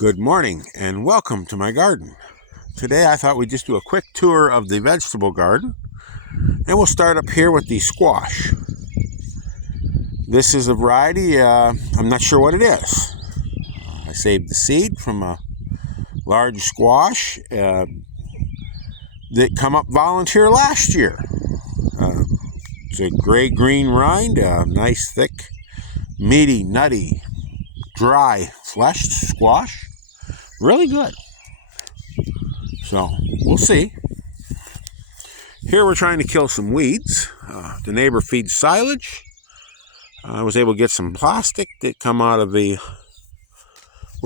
Good morning and welcome to my garden. Today I thought we'd just do a quick tour of the vegetable garden, and we'll start up here with the squash. This is a variety, I'm not sure what it is. I saved the seed from a large squash that come up volunteer last year. It's a gray-green rind, nice, thick, meaty, nutty, dry, fleshed squash. Really good. So, we'll see. Here we're trying to kill some weeds. The neighbor feeds silage. I was able to get some plastic that come out of we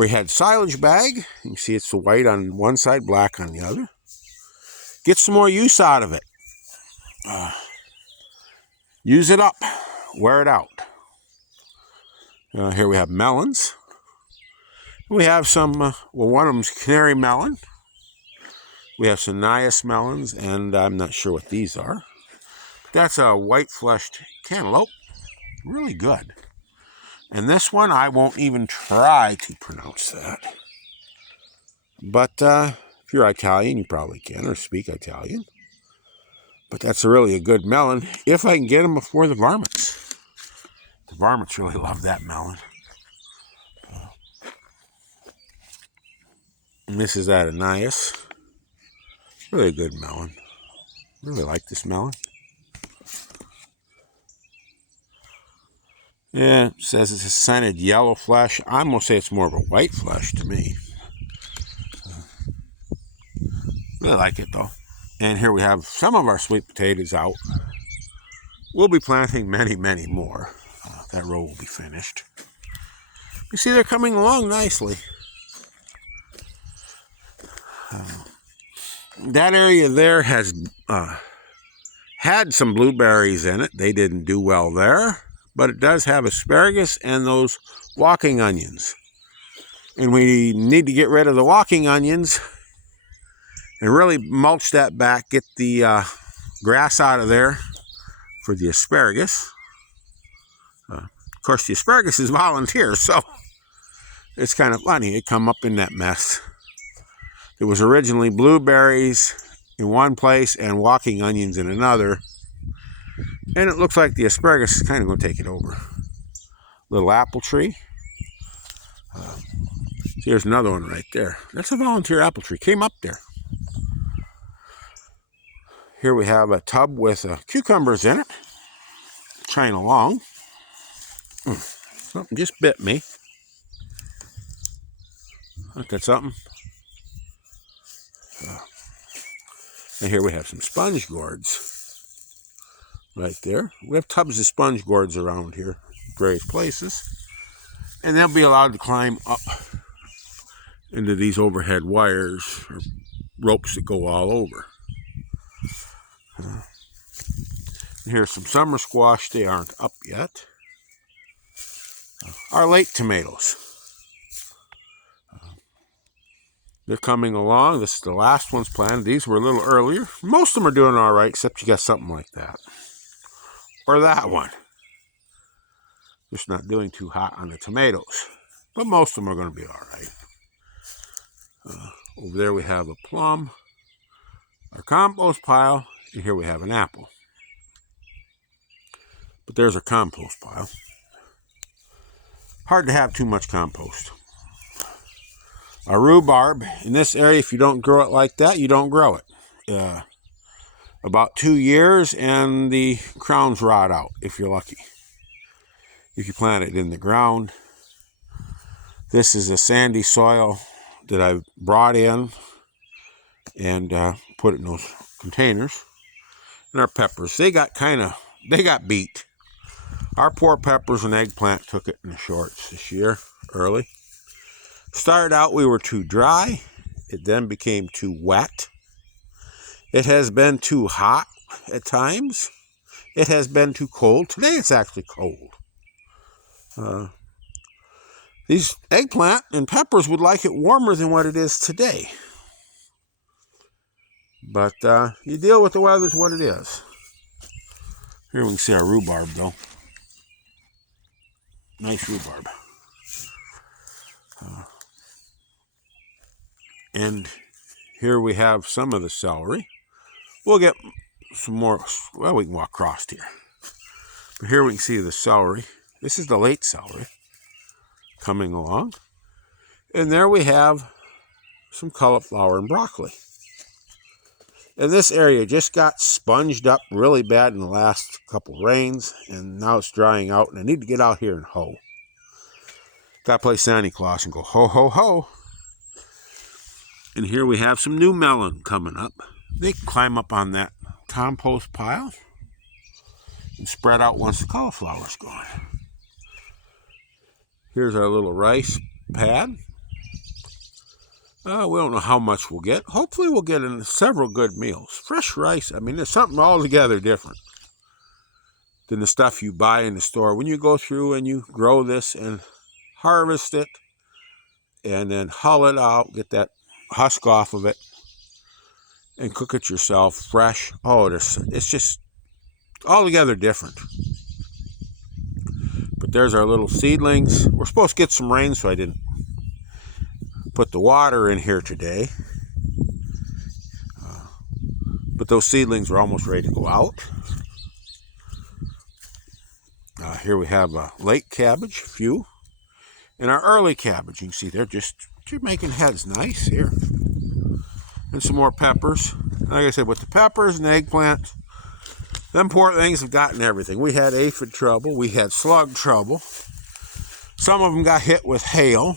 had silage bag. You can see it's the white on one side, black on the other. Get some more use out of it. Use it up. Wear it out. Here we have melons. We have some, one of them's canary melon. We have some Nias melons, and I'm not sure what these are. That's a white-fleshed cantaloupe. Really good. And this one, I won't even try to pronounce that. But if you're Italian, you probably can, or speak Italian. But that's really a good melon, if I can get them before the varmints. The varmints really love that melon. And this is Ananias. Really good melon. Really like this melon. Yeah, it says it's a scented yellow flesh. I'm going to say it's more of a white flesh to me. Really like it though. And here we have some of our sweet potatoes out. We'll be planting many, many more. That row will be finished. You see they're coming along nicely. That area there has had some blueberries in it. They didn't do well there. But it does have asparagus and those walking onions. And we need to get rid of the walking onions and really mulch that back, get the grass out of there for the asparagus. Of course, the asparagus is volunteer, so it's kind of funny. It come up in that mess. It was originally blueberries in one place and walking onions in another. And it looks like the asparagus is kind of going to take it over. Little apple tree. Here's another one right there. That's a volunteer apple tree. Came up there. Here we have a tub with cucumbers in it. Trying along. Something just bit me. Look at something. And here we have some sponge gourds. Right there. We have tubs of sponge gourds around here, various places. And they'll be allowed to climb up into these overhead wires or ropes that go all over. Here's some summer squash. They aren't up yet. Our late tomatoes. They're coming along. This is the last one's planted. These were a little earlier. Most of them are doing all right, except you got something like that. Or that one. Just not doing too hot on the tomatoes. But most of them are going to be all right. Over there we have a plum, our compost pile, and here we have an apple. But there's our compost pile. Hard to have too much compost. Our rhubarb, in this area, if you don't grow it like that, you don't grow it. About 2 years and the crowns rot out, if you're lucky. If you plant it in the ground. This is a sandy soil that I brought in and put it in those containers. And our peppers, they got beat. Our poor peppers and eggplant took it in the shorts this year, early. Started out, we were too dry. It then became too wet. It has been too hot at times. It has been too cold. Today it's actually cold. These eggplant and peppers would like it warmer than what it is today. But you deal with the weather, is what it is. Here we can see our rhubarb though. Nice rhubarb. And here we have some of the celery. We'll get some more. Well, we can walk across here. But here we can see the celery. This is the late celery coming along. And there we have some cauliflower and broccoli. And this area just got sponged up really bad in the last couple rains, and now it's drying out, and I need to get out here and hoe. Gotta play Santa Claus and go ho, ho, ho. And here we have some new melon coming up. They can climb up on that compost pile and spread out once the cauliflower's gone. Here's our little rice pad. We don't know how much we'll get. Hopefully we'll get in several good meals. Fresh rice, I mean, there's something altogether different than the stuff you buy in the store. When you go through and you grow this and harvest it and then hull it out, get that husk off of it, and cook it yourself fresh. Oh, it's just altogether different. But there's our little seedlings. We're supposed to get some rain, so I didn't put the water in here today. But those seedlings are almost ready to go out. Here we have a late cabbage, a few. And our early cabbage, you can see they're making heads nice here. And some more peppers. Like I said, with the peppers and eggplant, them poor things have gotten everything. We had aphid trouble. We had slug trouble. Some of them got hit with hail.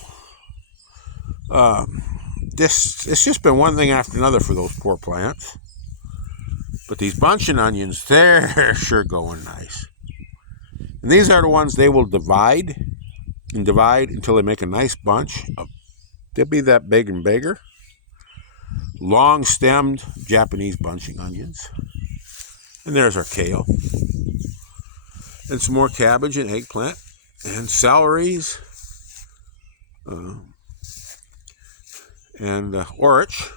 It's just been one thing after another for those poor plants. But these bunching onions, they're sure going nice. And these are the ones they will divide and divide until they make a nice bunch. They'll be that big and bigger. Long-stemmed Japanese bunching onions. And there's our kale. And some more cabbage and eggplant. And celeries. And orach.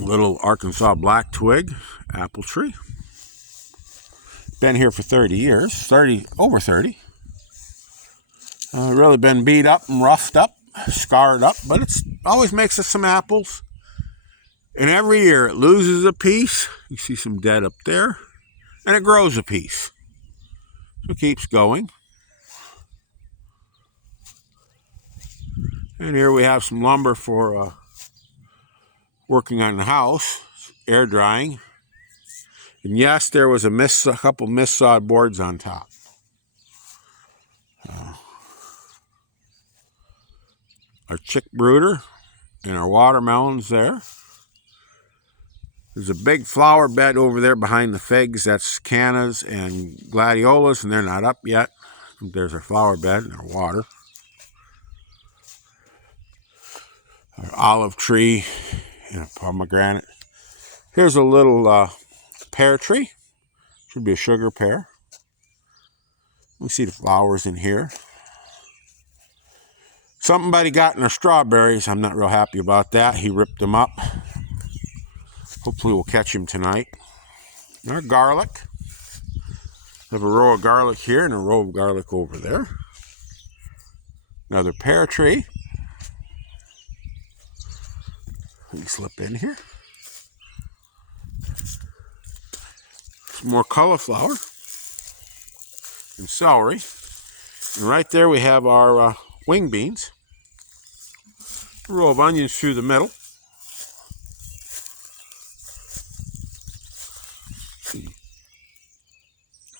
Little Arkansas black twig apple tree. Been here for 30 years, over 30. Really been beat up and roughed up, scarred up, but it always makes us some apples. And every year it loses a piece. You see some dead up there. And it grows a piece. So it keeps going. And here we have some lumber for working on the house, air drying. And yes, there was a couple mist-sawed boards on top. Our chick brooder and our watermelons there. There's a big flower bed over there behind the figs. That's cannas and gladiolas, and they're not up yet. There's our flower bed and our water. Our olive tree and a pomegranate. Here's a little pear tree. Should be a sugar pear. We see the flowers in here. Somebody got in our strawberries. I'm not real happy about that. He ripped them up. Hopefully we'll catch him tonight. And our garlic. We have a row of garlic here and a row of garlic over there. Another pear tree. Let me slip in here. Some more cauliflower and celery. And right there we have our wing beans. A row of onions through the middle.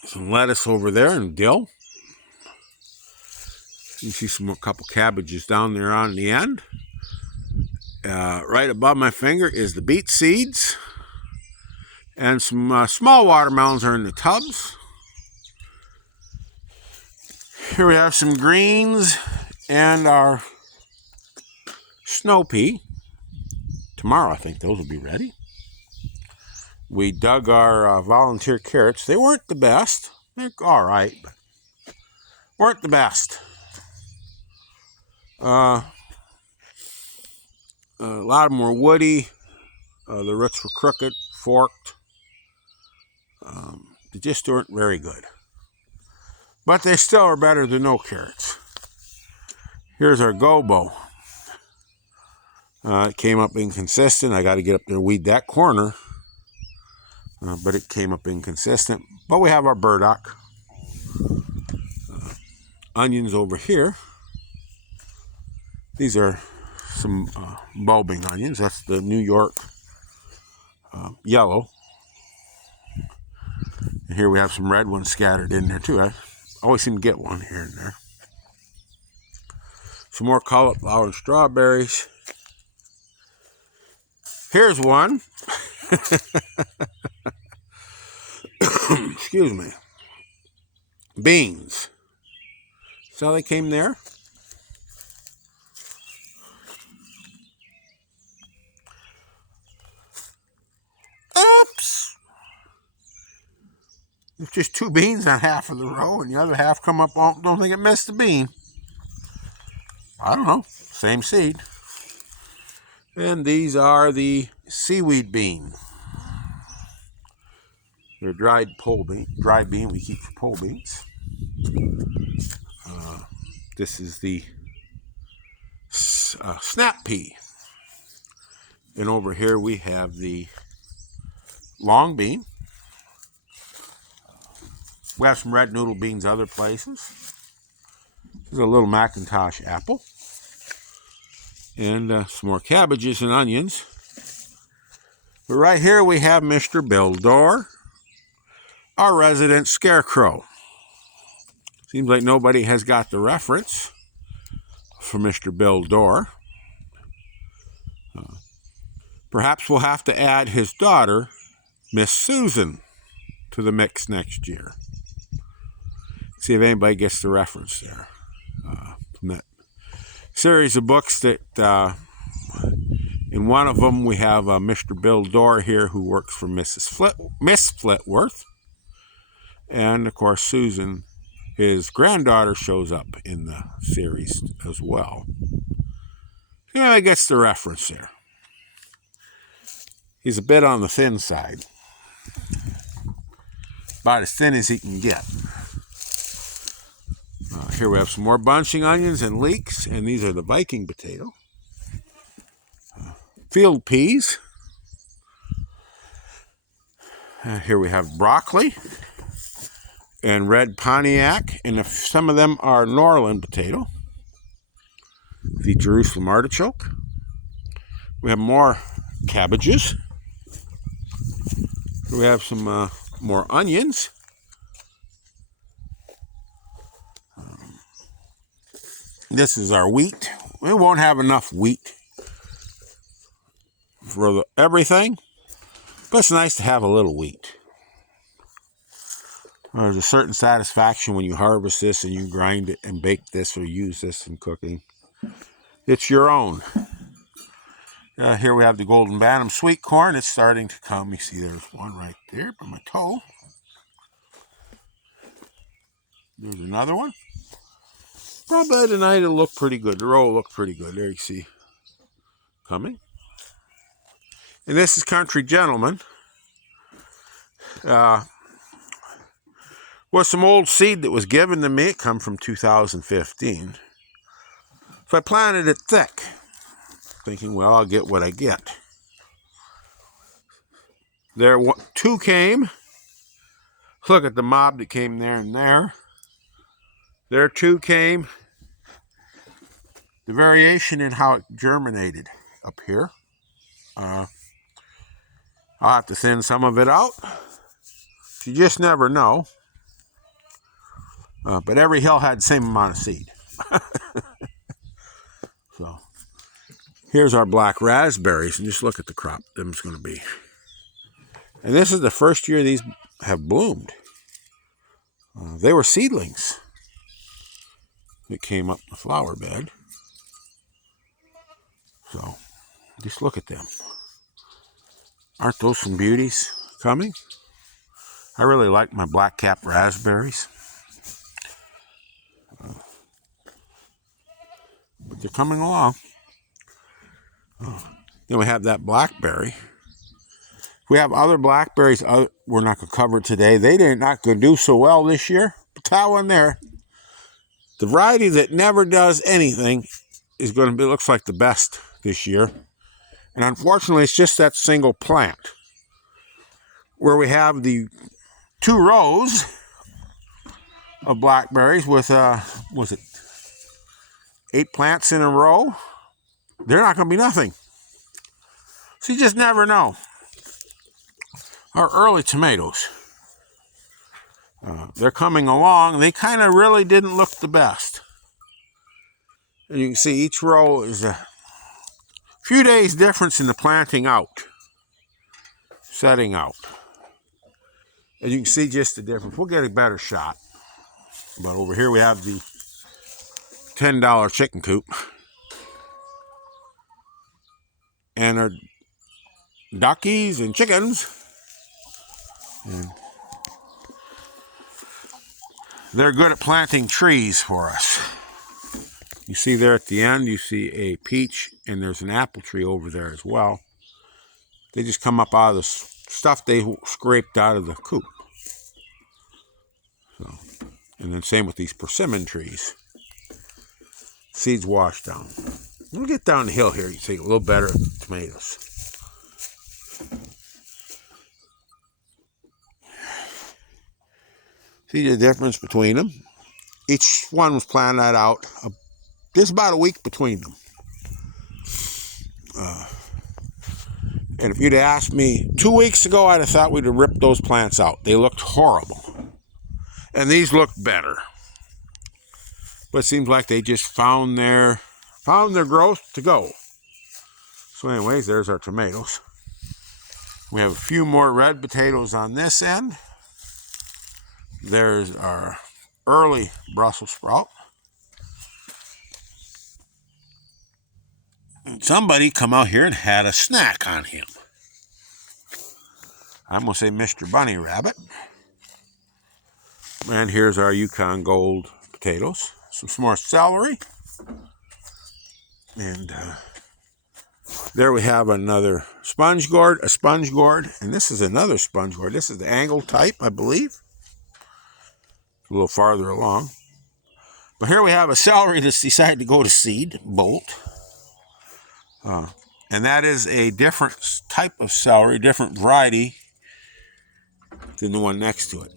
Some lettuce over there and dill. You see a couple cabbages down there on the end. Right above my finger is the beet seeds. And some small watermelons are in the tubs. Here we have some greens and our snow pea. Tomorrow I think those will be ready. We dug our volunteer carrots. They weren't the best. They're all right, but weren't the best. A lot of them were woody. The roots were crooked, forked. They just weren't very good. but they still are better than no carrots. Here's our gobo. It came up inconsistent. I got to get up there and weed that corner, but it came up inconsistent. But we have our burdock. Onions over here. These are some bulbing onions. That's the New York yellow. And here we have some red ones scattered in there too. I always seem to get one here and there. Some more cauliflower and strawberries. Here's one. Excuse me. Beans. See how they came there? Oops! It's just two beans on half of the row, and the other half come up. Oh, don't think it missed the bean. I don't know. Same seed. And these are the seaweed bean. They're dried bean we keep for pole beans. This is the snap pea. And over here we have the long bean. We have some red noodle beans other places. There's a little Macintosh apple. And some more cabbages and onions. But right here we have Mr. Bill Dorr, our resident scarecrow. Seems like nobody has got the reference for Mr. Bill Dorr. Perhaps we'll have to add his daughter, Miss Susan, to the mix next year. See if anybody gets the reference there from that series of books that in one of them we have Mr. Bill Dorr here who works for Miss Flitworth. And of course Susan, his granddaughter, shows up in the series as well. Yeah, I guess the reference there. He's a bit on the thin side. About as thin as he can get. Here we have some more bunching onions and leeks, and these are the Viking potato. Field peas. Here we have broccoli and red Pontiac, and some of them are Norland potato. The Jerusalem artichoke. We have more cabbages. We have some more onions. This is our wheat. We won't have enough wheat for everything, but it's nice to have a little wheat. There's a certain satisfaction when you harvest this and you grind it and bake this or use this in cooking. It's your own. Here we have the Golden Bantam sweet corn. It's starting to come. You see there's one right there by my toe. There's another one. Probably tonight it'll look pretty good. The row will look pretty good. There you see coming. And this is Country Gentleman. Was some old seed that was given to me. It come from 2015. So I planted it thick, thinking, well, I'll get what I get. There, two came. Look at the mob that came there and there. There two came. The variation in how it germinated up here. I'll have to thin some of it out. You just never know. But every hill had the same amount of seed. So, here's our black raspberries, and just look at the crop them's going to be. And this is the first year these have bloomed. They were seedlings that came up the flower bed. So, just look at them. Aren't those some beauties coming? I really like my black cap raspberries. But they're coming along. Then we have that blackberry. We have other blackberries we're not going to cover today. They're not going to do so well this year, but that one there. The variety that never does anything is going to be, looks like the best this year. And unfortunately, it's just that single plant where we have the 2 rows of blackberries with, was it 8 plants in a row? They're not going to be nothing. So you just never know. Our early tomatoes, they're coming along. They kind of really didn't look the best. And you can see each row is a few days difference in the planting out, setting out. And you can see just the difference. We'll get a better shot. But over here we have the $10 chicken coop. And our duckies and chickens. And they're good at planting trees for us. You see there at the end, you see a peach, and there's an apple tree over there as well. They just come up out of the stuff they scraped out of the coop. So, and then same with these persimmon trees. Seeds washed down. We'll get down the hill here. You see a little better tomatoes. See the difference between them? Each one was planted out just about a week between them. And if you'd asked me 2 weeks ago, I'd have thought we'd have ripped those plants out. They looked horrible. And these look better. But it seems like they just found their growth to go. So anyways, there's our tomatoes. We have a few more red potatoes on this end. There's our early Brussels sprout. And somebody come out here and had a snack on him. I'm going to say Mr. Bunny Rabbit. And here's our Yukon Gold potatoes. Some more celery. And there we have another sponge gourd, a sponge gourd. And this is another sponge gourd. This is the angled type, I believe. A little farther along. But here we have a celery that's decided to go to seed, bolt. And that is a different type of celery, different variety than the one next to it.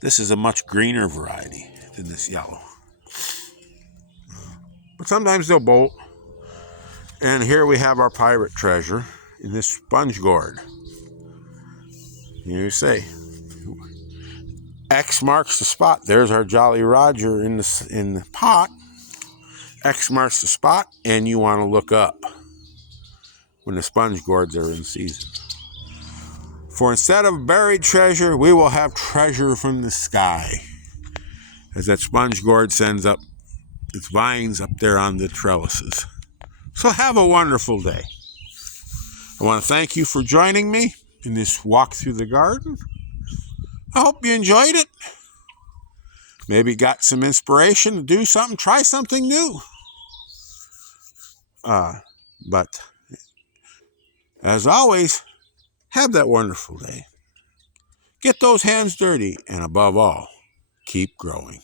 This is a much greener variety than this yellow. But sometimes they'll bolt. And here we have our pirate treasure in this sponge gourd. You say, X marks the spot. There's our Jolly Roger in the pot. X marks the spot, and you want to look up when the sponge gourds are in season. For instead of buried treasure, we will have treasure from the sky, as that sponge gourd sends up its vines up there on the trellises. So have a wonderful day. I want to thank you for joining me in this walk through the garden. I hope you enjoyed it. Maybe got some inspiration to do something, try something new. But as always, have that wonderful day. Get those hands dirty, and above all, keep growing.